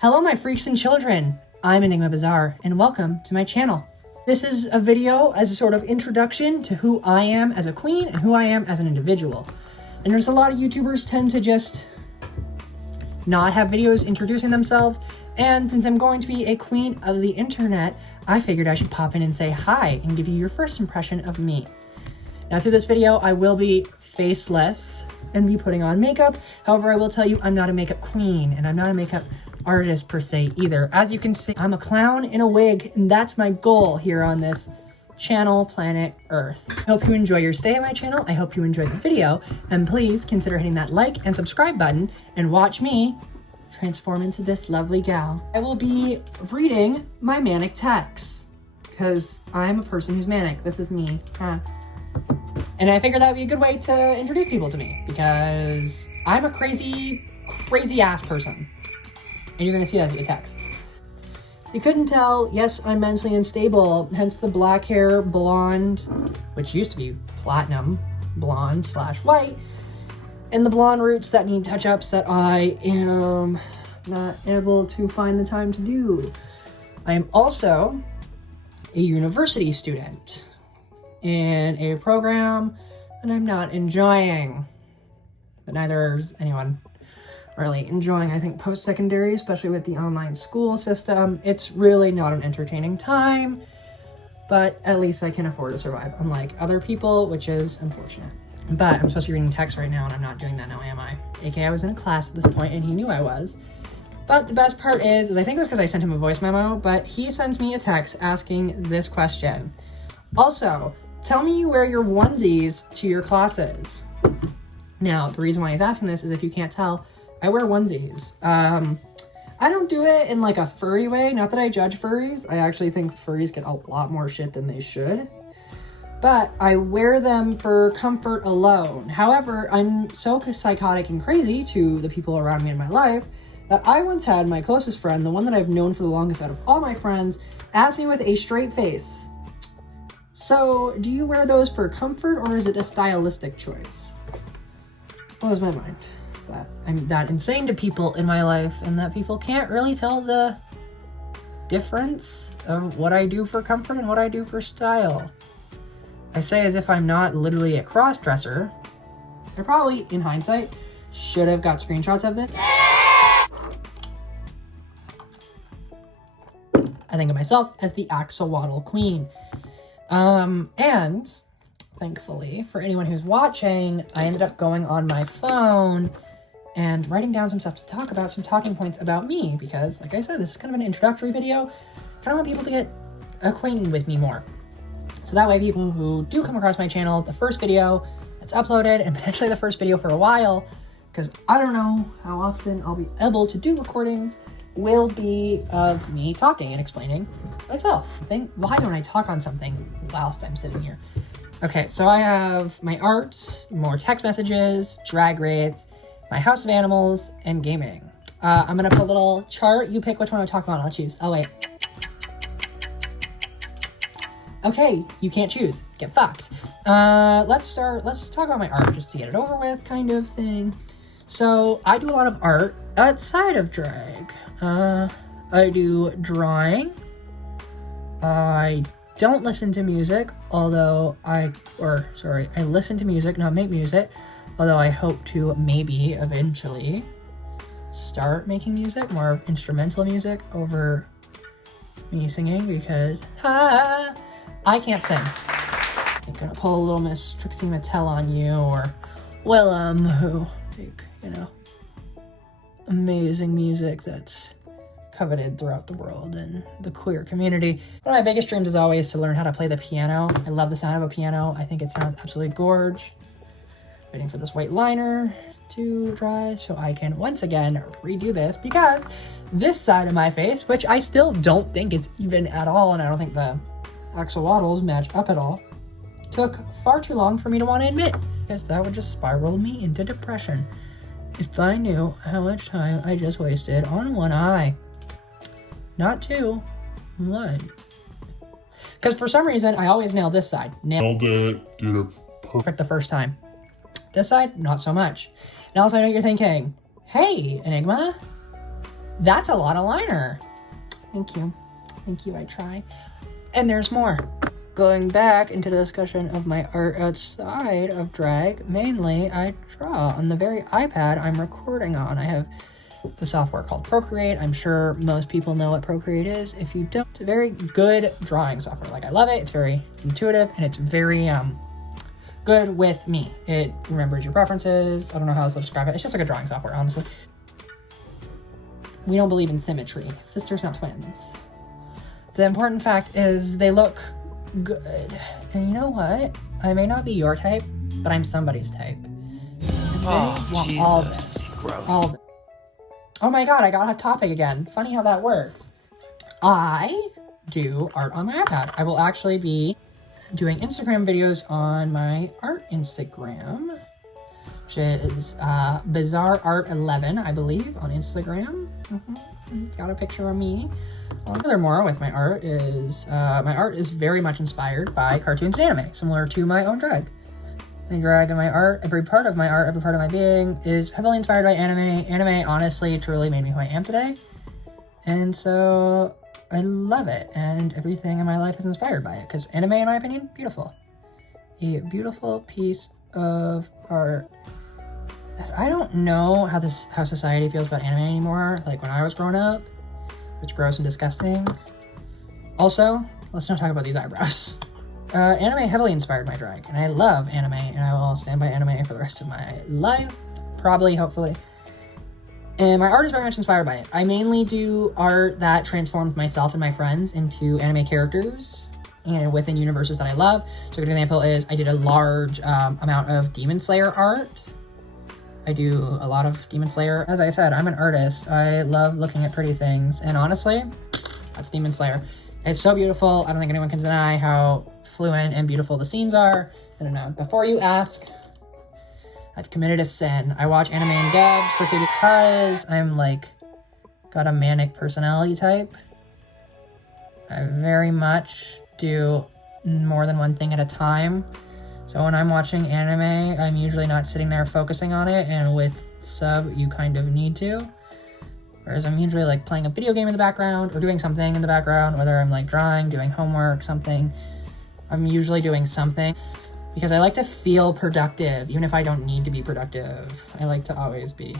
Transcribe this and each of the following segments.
Hello my freaks and children, I'm Enigma Bizarre and welcome to my channel. This is a video as a sort of introduction to who I am as a queen and who I am as an individual. And there's a lot of YouTubers tend to just not have videos introducing themselves, and since I'm going to be a queen of the internet, I figured I should pop in and say hi and give you your first impression of me. Now through this video, I will be faceless and be putting on makeup. However, I will tell you I'm not a makeup queen and I'm not a makeup artist per se either. As you can see, I'm a clown in a wig, and that's my goal here on this channel, planet Earth. I hope you enjoy your stay at my channel. I hope you enjoyed the video, and please consider hitting that like and subscribe button and watch me transform into this lovely gal. I will be reading my manic texts because I'm a person who's manic. This is me. And I figured that would be a good way to introduce people to me because I'm a crazy ass person. And you're gonna see that via text. You couldn't tell, yes, I'm mentally unstable, hence the black hair, blonde, which used to be platinum, blonde / white, and the blonde roots that need touch-ups that I am not able to find the time to do. I am also a university student in a program that I'm not enjoying, but neither is anyone really enjoying, I think, post-secondary, especially with the online school system. It's really not an entertaining time, but at least I can afford to survive, unlike other people, which is unfortunate. But I'm supposed to be reading text right now, and I'm not doing that now, am I? AKA, I was in a class at this point, and he knew I was. But the best part is I think it was because I sent him a voice memo, but he sends me a text asking this question. Also, tell me you wear your onesies to your classes. Now, the reason why he's asking this is, if you can't tell, I wear onesies. I don't do it in like a furry way. Not that I judge furries. I actually think furries get a lot more shit than they should. But I wear them for comfort alone. However, I'm so psychotic and crazy to the people around me in my life that I once had my closest friend, the one that I've known for the longest out of all my friends, ask me with a straight face, "So, do you wear those for comfort or is it a stylistic choice?" Blows my mind that I'm that insane to people in my life and that people can't really tell the difference of what I do for comfort and what I do for style. I say as if I'm not literally a cross-dresser. I probably, in hindsight, should have got screenshots of this. I think of myself as the axolotl queen. And thankfully, for anyone who's watching, I ended up going on my phone and writing down some stuff to talk about, some talking points about me, because, like I said, this is kind of an introductory video. Kind of want people to get acquainted with me more. So that way people who do come across my channel, the first video that's uploaded, and potentially the first video for a while, because I don't know how often I'll be able to do recordings, will be of me talking and explaining myself. Why don't I talk on something whilst I'm sitting here? Okay, so I have my arts, more text messages, drag race, my house of animals, and gaming. I'm gonna put a little chart. You pick which one I talk about, I'll choose. Oh, wait. Okay, you can't choose. Get fucked. Let's talk about my art, just to get it over with, kind of thing. So, I do a lot of art outside of drag. I do drawing. I don't listen to music, although I listen to music, not make music, although I hope to maybe eventually start making music, more instrumental music over me singing, because I can't sing. I'm gonna pull a little Miss Trixie Mattel on you, or Willem, who make, amazing music that's coveted throughout the world and the queer community. One of my biggest dreams is always to learn how to play the piano. I love the sound of a piano. I think it sounds absolutely gorge. Waiting for this white liner to dry so I can once again redo this, because this side of my face, which I still don't think is even at all, and I don't think the axolotls match up at all, took far too long for me to want to admit, because that would just spiral me into depression if I knew how much time I just wasted on one eye. Not two, one. Because for some reason, I always nail this side. Nailed it, did it perfect the first time. This side, not so much. And also I know you're thinking, hey, Enigma, That's a lot of liner. Thank you. Thank you, I try. And there's more. Going back into the discussion of my art outside of drag, mainly I draw on the very iPad I'm recording on. I have the software called Procreate. I'm sure most people know what Procreate is. If you don't, it's a very good drawing software. Like, I love it. It's very intuitive and it's very good with me. It remembers your preferences. I don't know how else to describe it. It's just like a drawing software, honestly. We don't believe in symmetry. Sisters, not twins. The important fact is they look good. And you know what? I may not be your type, but I'm somebody's type. And Oh, want Jesus. all this. Gross. All this. Oh my god, I got off topic again. Funny how that works. I do art on my iPad. I will actually be doing Instagram videos on my art Instagram, which is Bizarre Art 11, I believe, on Instagram. It's got a picture of me. Furthermore, with my art is very much inspired by cartoons and anime, similar to my own drag. My drag and my art, every part of my art, every part of my being is heavily inspired by anime. Anime, honestly, truly made me who I am today. And so I love it, and everything in my life is inspired by it, because anime, in my opinion, beautiful. A beautiful piece of art. I don't know how society feels about anime anymore. Like when I was growing up, it's gross and disgusting. Also, let's not talk about these eyebrows. Anime heavily inspired my drag, and I love anime, and I will stand by anime for the rest of my life, probably, hopefully. And my art is very much inspired by it. I mainly do art that transformed myself and my friends into anime characters and within universes that I love. So a good example is I did a large amount of Demon Slayer art. I do a lot of Demon Slayer. As I said, I'm an artist. I love looking at pretty things, and honestly, that's Demon Slayer. It's so beautiful. I don't think anyone can deny how fluent and beautiful the scenes are. I don't know. Before you ask, I've committed a sin. I watch anime and dub strictly because I'm got a manic personality type. I very much do more than one thing at a time. So when I'm watching anime, I'm usually not sitting there focusing on it, and with sub, you kind of need to. Whereas I'm usually playing a video game in the background or doing something in the background, whether I'm drawing, doing homework, something. I'm usually doing something because I like to feel productive, even if I don't need to be productive. I like to always be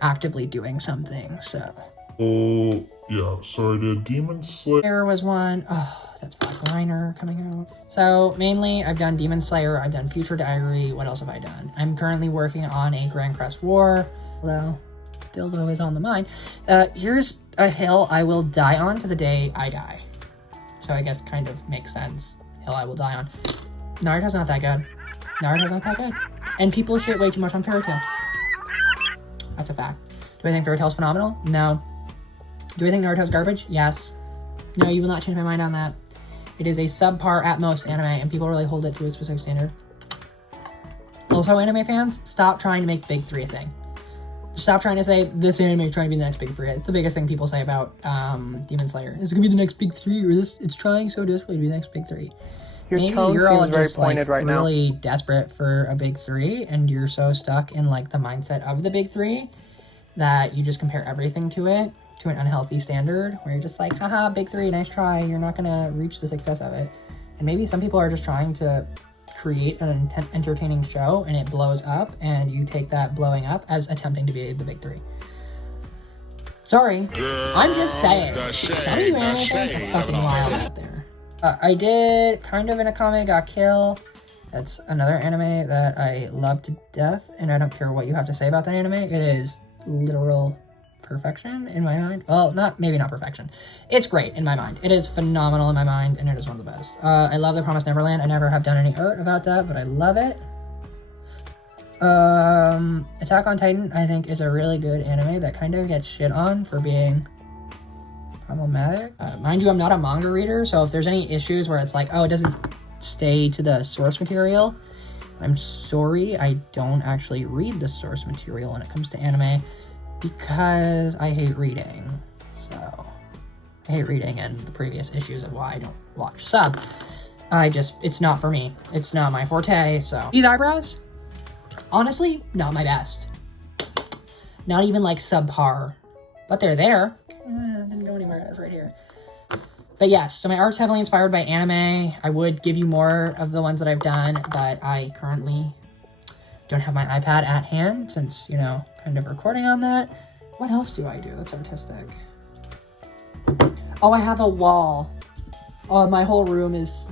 actively doing something, so. Oh, yeah, so I did Demon Slayer. There was one. Oh, that's Black Liner coming out. So mainly I've done Demon Slayer, I've done Future Diary. What else have I done? I'm currently working on a Grand Crest War, although dildo is on the mind. Here's a hill I will die on to the day I die. So I guess kind of makes sense. Hill I will die on. Naruto's not that good. Naruto's not that good. And people shit way too much on Fairy Tail. That's a fact. Do I think Fairy Tail's phenomenal? No. Do I think Naruto's garbage? Yes. No, you will not change my mind on that. It is a subpar at most anime, and people really hold it to a specific standard. Also, anime fans, stop trying to make Big 3 a thing. Stop trying to say, this anime is trying to be the next Big 3. It's the biggest thing people say about Demon Slayer. Is it going to be the next Big 3, or it's trying so desperately to be the next Big 3. Your Maybe tone you're all seems very just pointed right now. really desperate for a Big 3, and you're so stuck in the mindset of the Big 3 that you just compare everything to it, to an unhealthy standard, where you're just like, haha, Big 3, nice try, you're not gonna reach the success of it. And maybe some people are just trying to create an entertaining show, and it blows up, and you take that blowing up as attempting to be the Big 3. Sorry, I'm just saying, some of you anime fans are fucking wild out there. I did kind of in a Kame ga Kill. That's another anime that I love to death, and I don't care what you have to say about that anime. It is literal perfection in my mind. Well, maybe not perfection. It's great in my mind. It is phenomenal in my mind, and it is one of the best. I love The Promised Neverland. I never have done any art about that, but I love it. Attack on Titan, I think, is a really good anime that kind of gets shit on for being problematic. Mind you, I'm not a manga reader, so if there's any issues where it's oh, it doesn't stay to the source material, I'm sorry, I don't actually read the source material when it comes to anime because I hate reading. So, I hate reading, and the previous issues of why I don't watch sub. It's not for me. It's not my forte, so. These eyebrows, honestly, not my best. Not even subpar but they're there. Didn't go anywhere. It's right here. But yes, so my art's heavily inspired by anime. I would give you more of the ones that I've done, but I currently don't have my iPad at hand since, you know, kind of recording on that. What else do I do that's artistic? Oh, I have a wall. My whole room is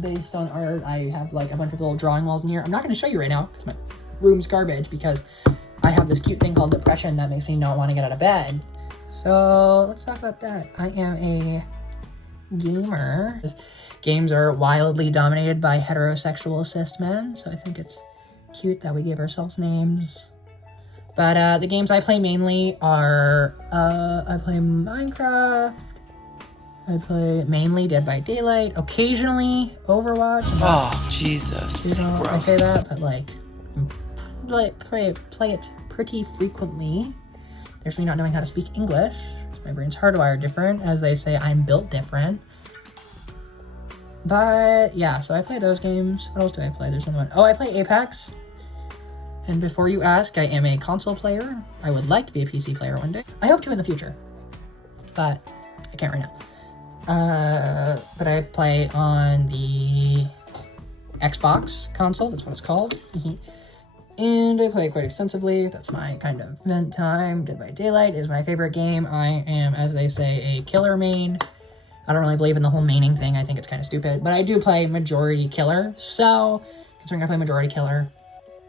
based on art. I have like a bunch of little drawing walls in here. I'm not going to show you right now because my room's garbage, because I have this cute thing called depression that makes me not want to get out of bed. So let's talk about that. I am a gamer. Games are wildly dominated by heterosexual cis men, so I think it's cute that we give ourselves names. But the games I play mainly are, I play Minecraft, I play mainly Dead by Daylight, occasionally Overwatch. Oh, Jesus. You know, Gross. I say that, but like play it pretty frequently. There's me not knowing how to speak English. My brain's hardwired different. As they say, I'm built different. But yeah, so I play those games. What else do I play? There's another one. Oh, I play Apex. And before you ask, I am a console player. I would like to be a PC player one day. I hope to in the future, but I can't right now. But I play on the Xbox console. That's what it's called. And I play quite extensively. That's my kind of vent time. Dead by Daylight is my favorite game. I am, as they say, a killer main. I don't really believe in the whole maining thing. I think it's kind of stupid. But I do play majority killer. So, considering I play majority killer,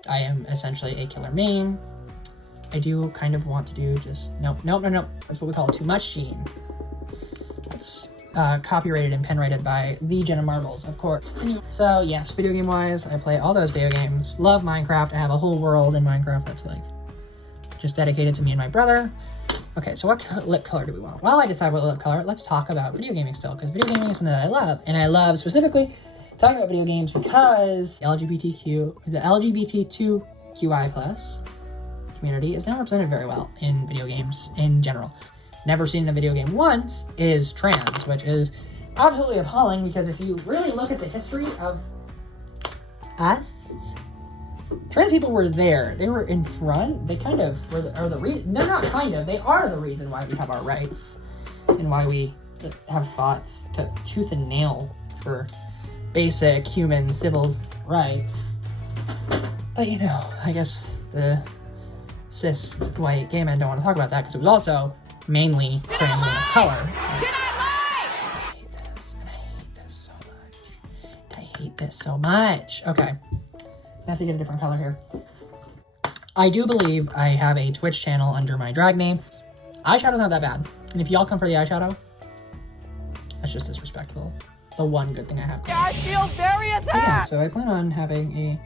I am essentially a killer main. I do kind of want to do just... Nope. That's what we call too much gene. It's copyrighted and pen-rated by the Jenna Marbles, of course. So, yes, video game-wise, I play all those video games. Love Minecraft. I have a whole world in Minecraft that's, like, just dedicated to me and my brother. Okay, so what lip color do we want? While I decide what lip color, let's talk about video gaming still, because video gaming is something that I love. And I love, specifically, talking about video games because the LGBTQI+ community is now represented very well in video games in general. Never seen in a video game once is trans, which is absolutely appalling, because if you really look at the history of us, trans people were there. They were in front. They kind of are the reason. They're not kind of. They are the reason why we have our rights and why we have fought to tooth and nail for basic human civil rights. But you know, I guess the cis white gay men don't want to talk about that because it was also mainly trans women of color. I hate this, and I hate this so much. I hate this so much. Okay. I have to get a different color here. I do believe I have a Twitch channel under my drag name. Eyeshadow's not that bad. And if y'all come for the eyeshadow, that's just disrespectful. The one good thing I have. I feel very attacked! Yeah, so I plan on having a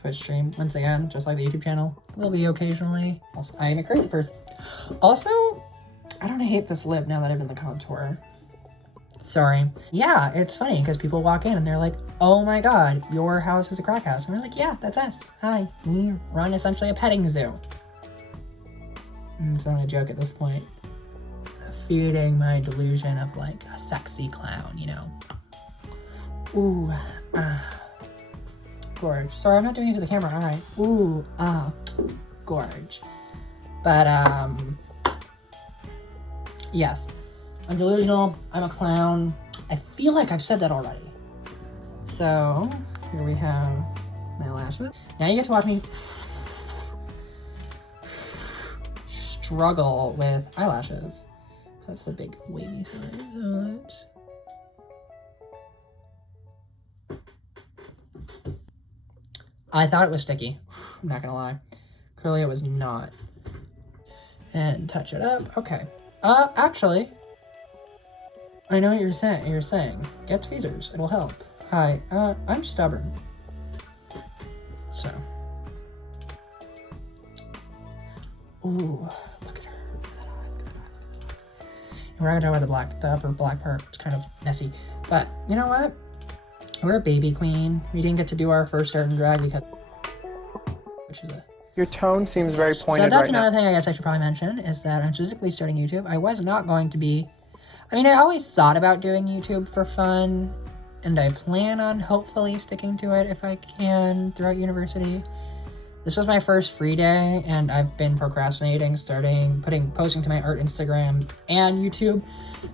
Twitch stream. Once again, just like the YouTube channel. Will be occasionally. I am a crazy person. Also, I don't hate this lip now that I've done the contour. Sorry. Yeah, it's funny because people walk in and they're like, oh my god, your house is a crack house. And we're like, yeah, that's us. Hi. We run essentially a petting zoo. It's not a joke at this point. Feeding my delusion of like a sexy clown, you know. Ooh. Gorge. Sorry, I'm not doing it to the camera. Alright. Ooh. Gorge. But, yes. I'm delusional. I'm a clown. I feel like I've said that already. So, here we have my lashes. Now you get to watch me struggle with eyelashes. So that's the big wavy side. So let's... I thought it was sticky. I'm not gonna lie. Clearly it was not. And touch it up. Okay. Actually, I know what you're saying. Get tweezers. It'll help. Hi. I'm stubborn. So. Ooh, look at her. Look at that eye. Look at that eye. And we're not gonna talk about the black, the upper black part. It's kind of messy. But you know what? We're a baby queen. We didn't get to do our first art in drag because, which is a... Your tone seems very pointed So that's right now. another thing I guess I should probably mention is that I'm physically starting YouTube. I was not going to be... I mean, I always thought about doing YouTube for fun, and I plan on hopefully sticking to it if I can throughout university. This was my first free day, and I've been procrastinating, posting to my art Instagram and YouTube.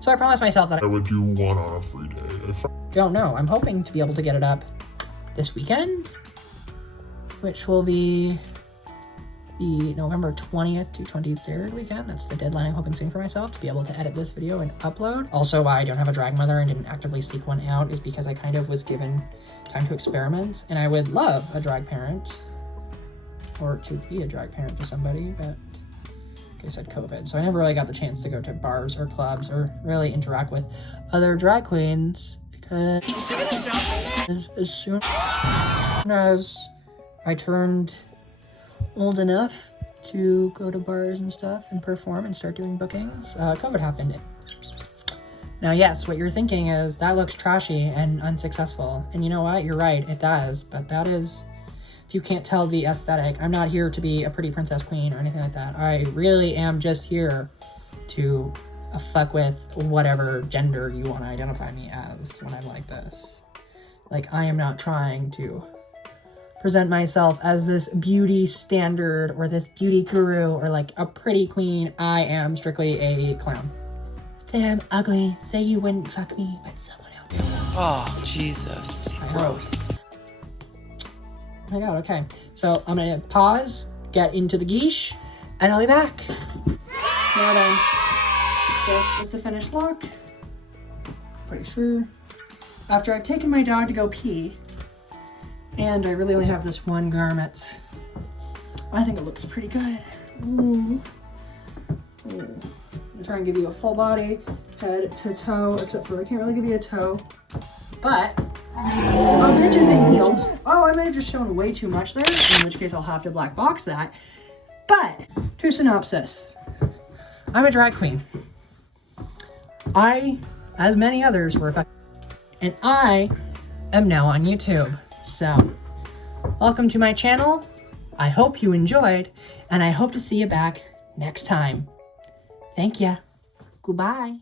So I promised myself that I would do one on a free day. don't know. I'm hoping to be able to get it up this weekend, which will be the November 20th to 23rd weekend. That's the deadline I'm hoping soon for myself to be able to edit this video and upload. Also, why I don't have a drag mother and didn't actively seek one out is because I kind of was given time to experiment, and I would love a drag parent, or to be a drag parent to somebody, but like I said, COVID. So I never really got the chance to go to bars or clubs or really interact with other drag queens, because as soon as I turned old enough to go to bars and stuff and perform and start doing bookings, COVID happened. Now, yes, what you're thinking is that looks trashy and unsuccessful. And you know what? You're right, it does. But that is, if you can't tell the aesthetic, I'm not here to be a pretty princess queen or anything like that. I really am just here to fuck with whatever gender you want to identify me as when I'm like this. Like, I am not trying to present myself as this beauty standard or this beauty guru or like a pretty queen. I am strictly a clown. Say I'm ugly, say you wouldn't fuck me, but someone else. Oh, Jesus. Gross. Oh my god, okay. So I'm gonna pause, get into the geesh, and I'll be back. Now then, this is the finished look. Pretty sure. After I've taken my dog to go pee, and I really only have this one garment, I think it looks pretty good. Ooh. Ooh. I'm trying to give you a full body, head to toe, except for I can't really give you a toe. But, bitch is in heels. Oh, I might have just shown way too much there, in which case I'll have to black box that. But, to synopsis, I'm a drag queen. I, as many others, were affected, and I am now on YouTube. So, welcome to my channel. I hope you enjoyed, and I hope to see you back next time. Thank ya. Goodbye.